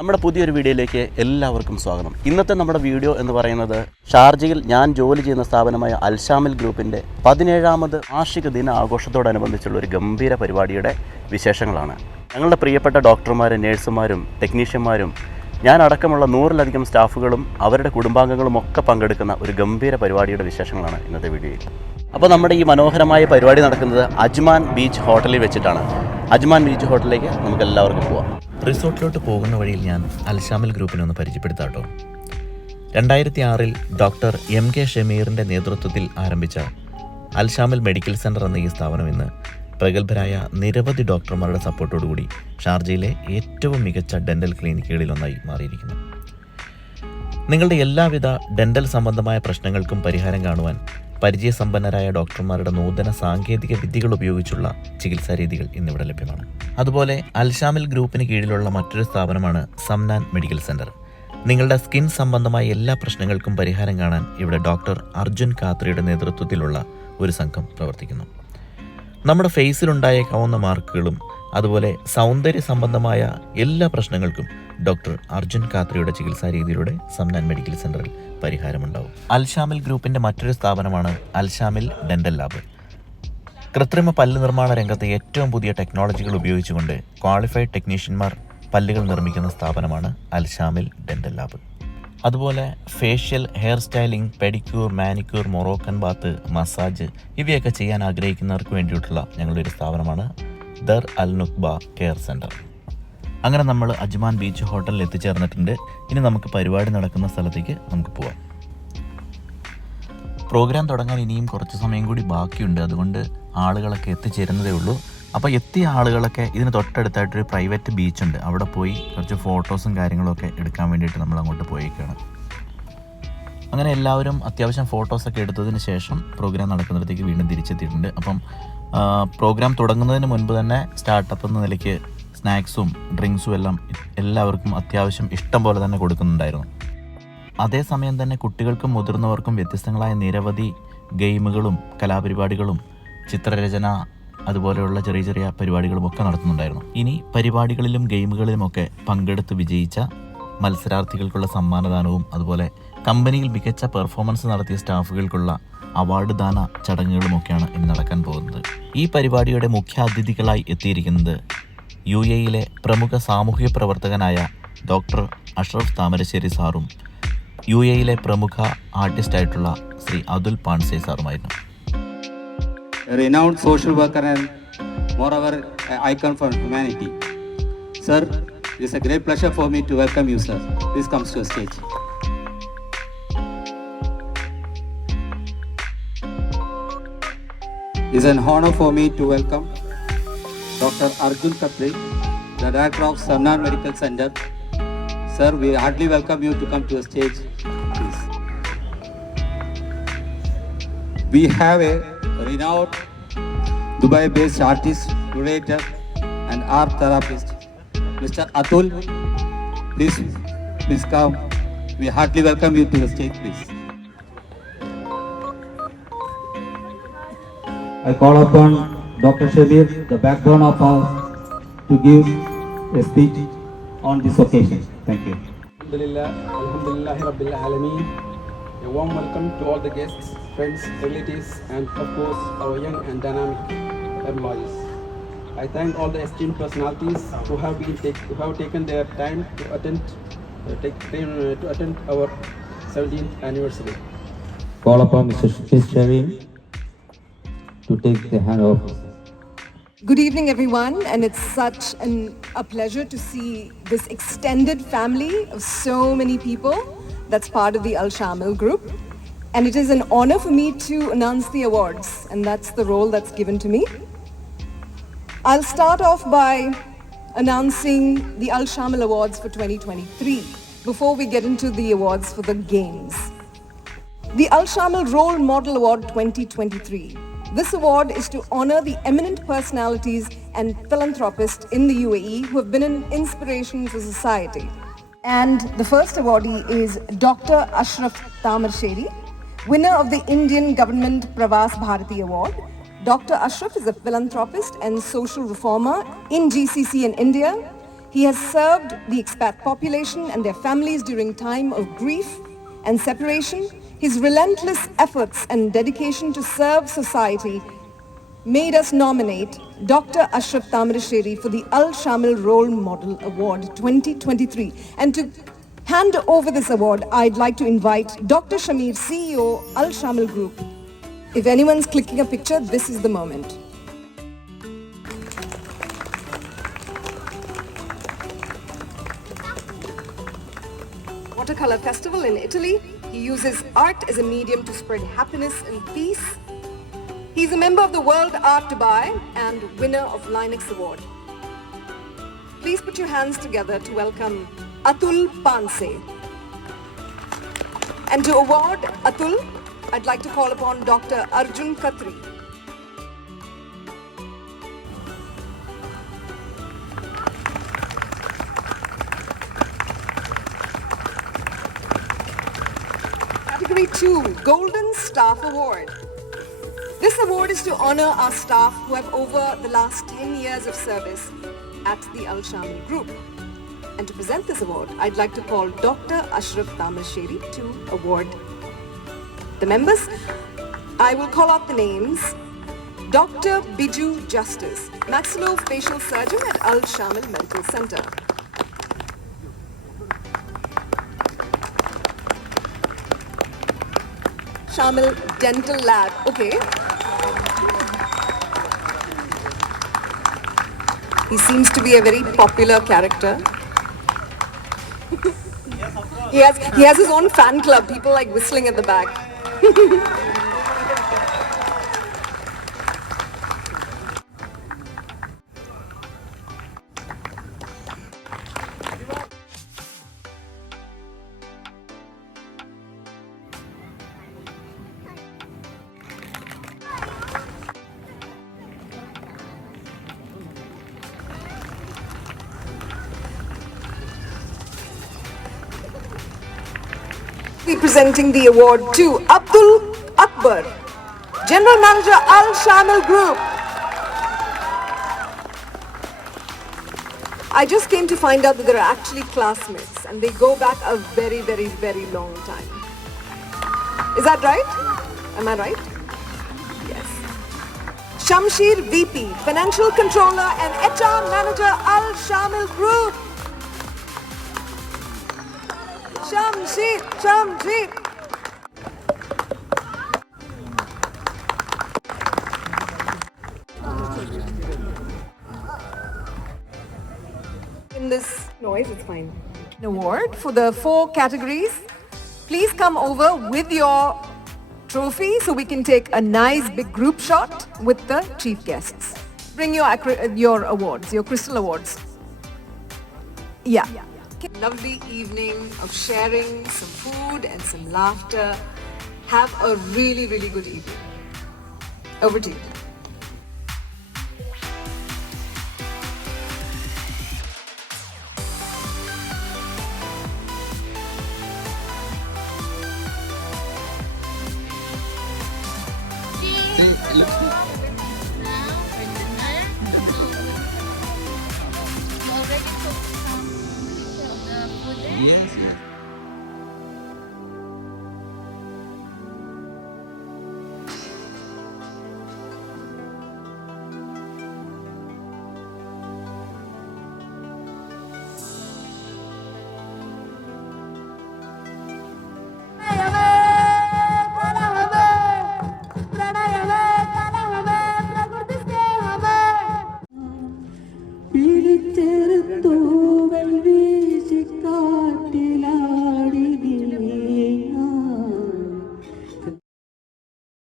നമ്മുടെ പുതിയൊരു വീഡിയോയിലേക്ക് എല്ലാവർക്കും സ്വാഗതം. ഇന്നത്തെ നമ്മുടെ വീഡിയോ എന്ന് പറയുന്നത് ഷാർജയിൽ ഞാൻ ജോലി ചെയ്യുന്ന സ്ഥാപനമായ അൽഷാമിൽ ഗ്രൂപ്പിന്റെ പതിനേഴാമത് വാർഷിക ദിന ആഘോഷത്തോടനുബന്ധിച്ചുള്ള ഒരു ഗംഭീര പരിപാടിയുടെ വിശേഷങ്ങളാണ്. ഞങ്ങളുടെ പ്രിയപ്പെട്ട ഡോക്ടർമാരും നേഴ്സുമാരും ടെക്നീഷ്യന്മാരും ഞാൻ അടക്കമുള്ള നൂറിലധികം സ്റ്റാഫുകളും അവരുടെ കുടുംബാംഗങ്ങളും ഒക്കെ പങ്കെടുക്കുന്ന ഒരു ഗംഭീര പരിപാടിയുടെ വിശേഷങ്ങളാണ് ഇന്നത്തെ വീഡിയോയിൽ. അപ്പോൾ നമ്മുടെ ഈ മനോഹരമായ പരിപാടി നടക്കുന്നത് അജ്മാൻ ബീച്ച് ഹോട്ടലിൽ വെച്ചിട്ടാണ്. അജ്മാൻ ബീച്ച് ഹോട്ടലിലേക്ക് നമുക്ക് എല്ലാവർക്കും പോവാം. റിസോർട്ടിലോട്ട് പോകുന്ന വഴിയിൽ ഞാൻ അൽഷാമിൽ ഗ്രൂപ്പിനെ ഒന്ന് പരിചയപ്പെടുത്താട്ടോ. രണ്ടായിരത്തി ആറിൽ ഡോക്ടർ എം കെ ഷമീറിന്റെ നേതൃത്വത്തിൽ ആരംഭിച്ച അൽഷാമിൽ മെഡിക്കൽ സെന്റർ എന്ന ഈ സ്ഥാപനം ഇന്ന് പ്രഗത്ഭരായ നിരവധി ഡോക്ടർമാരുടെ സപ്പോർട്ടോടുകൂടി ഷാർജയിലെ ഏറ്റവും മികച്ച ഡെന്റൽ ക്ലിനിക്കുകളിലൊന്നായി മാറിയിരിക്കുന്നു. നിങ്ങളുടെ എല്ലാവിധ ഡെന്റൽ സംബന്ധമായ പ്രശ്നങ്ങൾക്കും പരിഹാരം കാണുവാൻ പരിചയസമ്പന്നരായ ഡോക്ടർമാരുടെ നൂതന സാങ്കേതിക വിദ്യകൾ ഉപയോഗിച്ചുള്ള ചികിത്സാ രീതികൾ ഇന്നിവിടെ ലഭ്യമാണ്. അതുപോലെ അൽഷാമിൽ ഗ്രൂപ്പിന് കീഴിലുള്ള മറ്റൊരു സ്ഥാപനമാണ് സംനാൻ മെഡിക്കൽ സെന്റർ. നിങ്ങളുടെ സ്കിൻ സംബന്ധമായ എല്ലാ പ്രശ്നങ്ങൾക്കും പരിഹാരം കാണാൻ ഇവിടെ ഡോക്ടർ അർജുൻ കാത്രിയുടെ നേതൃത്വത്തിലുള്ള ഒരു സംഘം പ്രവർത്തിക്കുന്നു. നമ്മുടെ ഫേസിലുണ്ടായേക്കാവുന്ന മാർക്കുകളും അതുപോലെ സൗന്ദര്യ സംബന്ധമായ എല്ലാ പ്രശ്നങ്ങൾക്കും ഡോക്ടർ അർജുൻ കാത്രയുടെ ചികിത്സാ രീതിയിലൂടെ സംനാൻ മെഡിക്കൽ സെന്ററിൽ പരിഹാരമുണ്ടാവും. അൽഷാമിൽ ഗ്രൂപ്പിന്റെ മറ്റൊരു സ്ഥാപനമാണ് അൽഷാമിൽ ഡെന്റൽ ലാബ്. കൃത്രിമ പല്ല് നിർമ്മാണ രംഗത്തെ ഏറ്റവും പുതിയ ടെക്നോളജികൾ ഉപയോഗിച്ചുകൊണ്ട് ക്വാളിഫൈഡ് ടെക്നീഷ്യന്മാർ പല്ലുകൾ നിർമ്മിക്കുന്ന സ്ഥാപനമാണ് അൽഷാമിൽ ഡെന്റൽ ലാബ്. അതുപോലെ facial hair styling pedicure manicure Moroccan bath massage ഇവയൊക്കെ ചെയ്യാൻ ആഗ്രഹിക്കുന്നവർക്ക് വേണ്ടിയിട്ടുള്ള ഞങ്ങളുടെ ഒരു സ്ഥാപനമാണ് Dar Al Nukhba care centre അങ്ങനെ നമ്മൾ അജ്മാൻ ബീച്ച് ഹോട്ടലിൽ എത്തിച്ചേർന്നിട്ടുണ്ട്. ഇനി നമുക്ക് പരിപാടി നടക്കുന്ന സ്ഥലത്തേക്ക് നമുക്ക് പോവാം. പ്രോഗ്രാം തുടങ്ങാൻ ഇനിയും കുറച്ച് സമയം കൂടി ബാക്കിയുണ്ട്. അതുകൊണ്ട് ആളുകളൊക്കെ എത്തിച്ചേരുന്നതേ ഉള്ളൂ. അപ്പോൾ എത്തിയ ആളുകളൊക്കെ ഇതിന് തൊട്ടടുത്തായിട്ടൊരു പ്രൈവറ്റ് ബീച്ചുണ്ട്. അവിടെ പോയി കുറച്ച് ഫോട്ടോസും കാര്യങ്ങളൊക്കെ എടുക്കാൻ വേണ്ടിയിട്ട് നമ്മൾ അങ്ങോട്ട് പോയേക്കാണ്. അങ്ങനെ എല്ലാവരും അത്യാവശ്യം ഫോട്ടോസൊക്കെ എടുത്തതിന് ശേഷം പ്രോഗ്രാം നടക്കുന്നിടത്തേക്ക് വീണ്ടും തിരിച്ചെത്തിയിട്ടുണ്ട്. അപ്പം പ്രോഗ്രാം തുടങ്ങുന്നതിന് മുൻപ് തന്നെ സ്റ്റാർട്ടപ്പ് എന്ന നിലയ്ക്ക് സ്നാക്സും ഡ്രിങ്ക്സും എല്ലാം എല്ലാവർക്കും അത്യാവശ്യം ഇഷ്ടം പോലെ തന്നെ കൊടുക്കുന്നുണ്ടായിരുന്നു. അതേസമയം തന്നെ കുട്ടികൾക്കും മുതിർന്നവർക്കും വ്യത്യസ്തങ്ങളായ നിരവധി ഗെയിമുകളും കലാപരിപാടികളും ചിത്രരചന അതുപോലെയുള്ള ചെറിയ ചെറിയ പരിപാടികളും ഒക്കെ നടത്തുന്നുണ്ടായിരുന്നു. ഇനി പരിപാടികളിലും ഗെയിമുകളിലുമൊക്കെ പങ്കെടുത്ത് വിജയിച്ച മത്സരാർത്ഥികൾക്കുള്ള സമ്മാനദാനവും അതുപോലെ കമ്പനിയിൽ മികച്ച പെർഫോമൻസ് നടത്തിയ സ്റ്റാഫുകൾക്കുള്ള അവാർഡ് ദാന ചടങ്ങുകളുമൊക്കെയാണ് ഇനി നടക്കാൻ പോകുന്നത്. ഈ പരിപാടിയുടെ മുഖ്യ അതിഥികളായി എത്തിയിരിക്കുന്നത് യു എയിലെ പ്രമുഖ സാമൂഹ്യ പ്രവർത്തകനായ ഡോക്ടർ അഷ്റഫ് താമരശ്ശേരി സാറും യു എയിലെ പ്രമുഖ ആർട്ടിസ്റ്റ് ആയിട്ടുള്ള Shri Atul Panse സാറുമായിരുന്നു. Renowned social worker and more our icon humanity sir it's a great pleasure for me to welcome you sir this comes to stage it's an honour for me to welcome Dr. Arjun Khatri, the director of Samnan Medical Center. Sir, we heartily welcome you to come to the stage, please. We have a renowned Dubai-based artist, curator, and art therapist, Mr. Atul. Please, please come. We heartily welcome you to the stage, please. I call upon Dr. Shabir, the backbone of us, to give a speech on this occasion. Thank you. Alhamdulillah, Alhamdulillah Rabbil Alameen. A warm welcome to all the guests, friends, relatives, and of course our young and dynamic employees. I thank all the esteemed personalities who have been take, who have taken their time to attend uh, take, uh, to attend our 17th anniversary. Call upon Mr. Shabir to take the hand of Good evening, everyone, and it's such an, a pleasure to see this extended family of so many people that's part of the Al Shamil group. And it is an honor for me to announce the awards, and that's the role that's given to me. I'll start off by announcing the Al Shamil Awards for 2023 before we get into the awards for the games. The Al Shamil Role Model Award 2023. This award is to honor the eminent personalities and philanthropists in the UAE who have been an inspiration for society. And the first awardee is Dr. Ashraf Tamarsheri, winner of the Indian Government Pravas Bharati Award. Dr. Ashraf is a philanthropist and social reformer in GCC in India. He has served the expat population and their families during time of grief and separation. His relentless efforts and dedication to serve society made us nominate Dr. Ashraf Tamarasheri for the Al Shamil Role Model Award 2023. And to hand over this award, I'd like to invite Dr. Shamir, CEO, Al Shamil Group. If anyone's clicking a picture, this is the moment. Watercolor Festival in Italy. He uses art as a medium to spread happiness and peace. He's a member of the World Art Dubai and winner of Linux Award. Please put your hands together to welcome Atul Panse. And to award Atul, I'd like to call upon Dr. Arjun Khatri. Golden Staff Award. This award is to honor our staff who have over the last 10 years of service at the Al Shamil Group. And to present this award, I'd like to call Dr. Ashraf Tamarsheri to award the members. I will call out the names. Dr. Biju Justice, maxillofacial surgeon at Al Shamil Medical Center. Shamil Dental Lab. Okay. He seems to be a very popular character. he has he has his own fan club. People like whistling at the back. Presenting the award to Abdul Akbar, General Manager Al Shamil Group. I just came to find out that they're actually classmates and they go back a very, very, very long time. Is that right? Am I right? Yes. Shamshir VP, Financial Controller and HR Manager Al Shamil Group. Shamshir, Shamshir. In this noise, it's fine. An award for the four categories. Please come over with your trophy so we can take a nice big group shot with the chief guests. Bring your your awards, your crystal awards. Yeah. Lovely evening of sharing some food and some laughter. Have a really, really good evening. Over to you. now